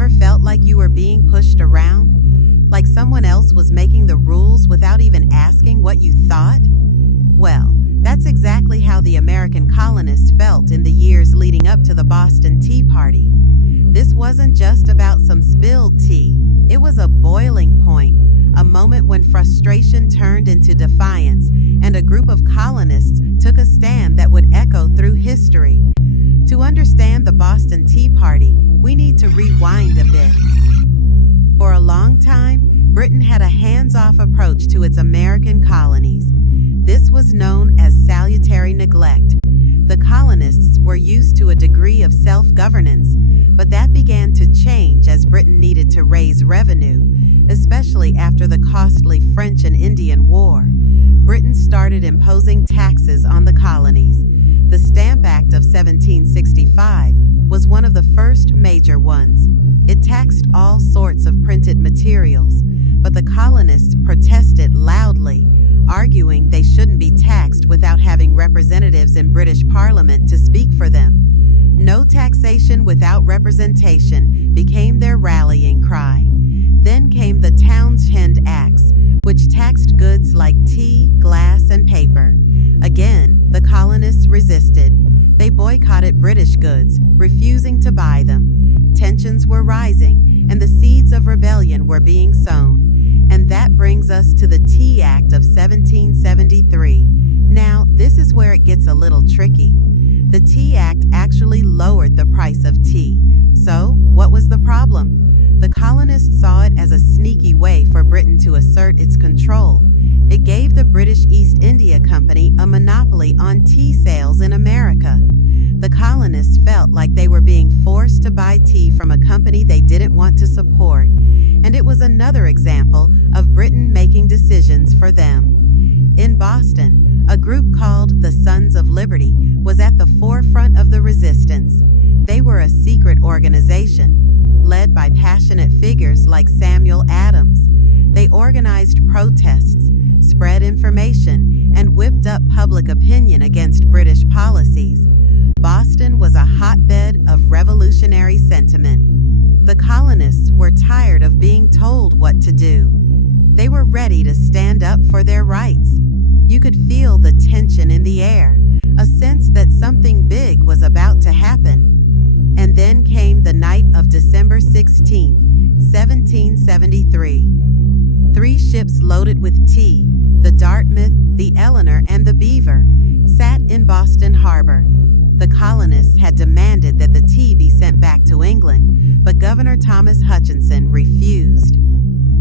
Ever felt like you were being pushed around? Like someone else was making the rules without even asking what you thought? Well, that's exactly how the American colonists felt in the years leading up to the Boston Tea Party. This wasn't just about some spilled tea, it was a boiling point, a moment when frustration turned into defiance, and a group of colonists took a stand that would echo through history. To understand the Boston Tea Party, we need to rewind a bit. For a long time, Britain had a hands-off approach to its American colonies. This was known as salutary neglect. The colonists were used to a degree of self-governance, but that began to change as Britain needed to raise revenue, especially after the costly French and Indian War. Britain started imposing taxes on the colonies. The Stamp Act of 1765 was one of the first major ones. It taxed all sorts of printed materials, but the colonists protested loudly, arguing they shouldn't be taxed without having representatives in British Parliament to speak for them. No taxation without representation became their rallying cry. Then came the Townshend Acts, which taxed goods like tea, glass, and paper. Again, the colonists resisted. They boycotted British goods, refusing to buy them. Tensions were rising, and the seeds of rebellion were being sown. And that brings us to the Tea Act of 1773. Now, this is where it gets a little tricky. The Tea Act actually lowered the price of tea. So, what was the problem? The colonists saw it as a sneaky way for Britain to assert its control. It gave the British East India Company a monopoly on tea sales in America. The colonists felt like they were being forced to buy tea from a company they didn't want to support, and it was another example of Britain making decisions for them. In Boston, a group called the Sons of Liberty was at the forefront of the resistance. They were a secret organization, led by passionate figures like Samuel Adams. They organized protests, spread information, and whipped up public opinion against British policies. Boston was a hotbed of revolutionary sentiment. The colonists were tired of being told what to do. They were ready to stand up for their rights. You could feel the tension in the air, a sense that something big was about to happen. And then came the night of December 16, 1773. 3 ships loaded with tea, the Dartmouth, the Eleanor, and the Beaver, sat in Boston Harbor. The colonists had demanded that the tea be sent back to England, but Governor Thomas Hutchinson refused.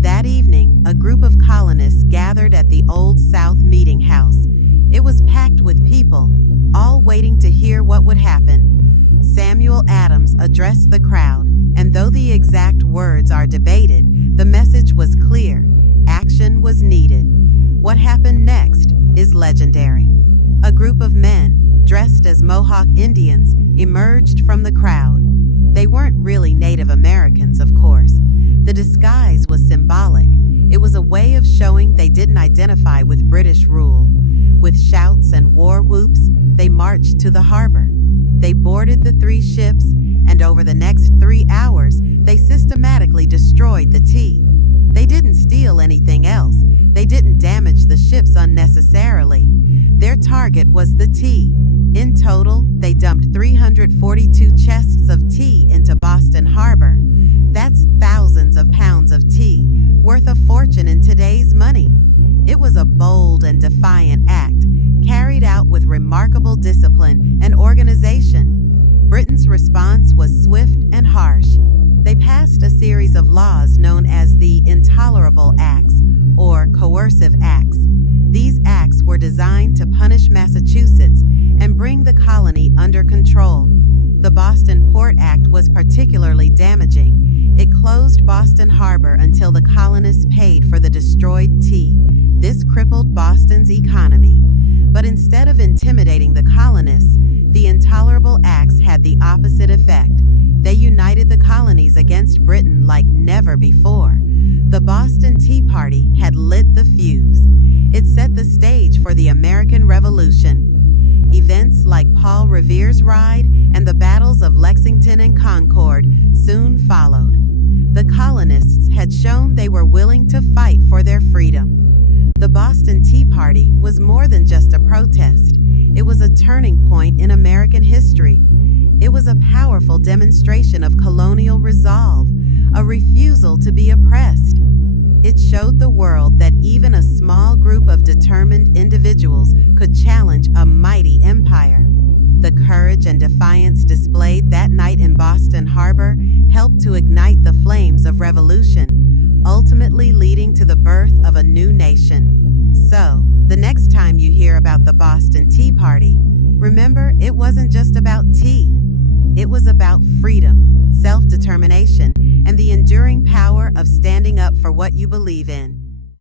That evening, a group of colonists gathered at the Old South Meeting House. It was packed with people, all waiting to hear what would happen. Samuel Adams addressed the crowd, and though the exact words are debated, the message was clear. Action was needed. What happened next is legendary. A group of men, dressed as Mohawk Indians, emerged from the crowd. They weren't really Native Americans, of course. The disguise was symbolic. It was a way of showing they didn't identify with British rule. With shouts and war whoops, they marched to the harbor. They boarded the 3 ships, and over the next 3 hours, they systematically destroyed the tea. They didn't steal anything else. They didn't damage the ships unnecessarily. Their target was the tea. In total, they dumped 342 chests of tea into Boston Harbor. That's thousands of pounds of tea, worth a fortune in today's money. It was a bold and defiant act, carried out with remarkable discipline and organization. Britain's response was swift and harsh. They passed a series of laws known as the Intolerable Acts, or Coercive Acts. These acts were designed to punish Massachusetts and bring the colony under control. The Boston Port Act was particularly damaging. It closed Boston Harbor until the colonists paid for the destroyed tea. This crippled Boston's economy. But instead of intimidating the colonists, the Intolerable Acts had the opposite effect. They united the colonies against Britain like never before. The Boston Tea Party had lit the fuse. It set the stage for the American Revolution. Events like Paul Revere's Ride and the battles of Lexington and Concord soon followed. The colonists had shown they were willing to fight for their freedom. The Boston Tea Party was more than just a protest. It was a turning point in American history. It was a powerful demonstration of colonial resolve, a refusal to be oppressed. It showed the world that even a small group of determined individuals could challenge a mighty empire. The courage and defiance displayed that night in Boston Harbor helped to ignite the flames of revolution, ultimately leading to the birth of a new nation. So, the next time you hear about the Boston Tea Party, remember it wasn't just about tea. It was about freedom, self-determination, and the enduring power of standing up for what you believe in.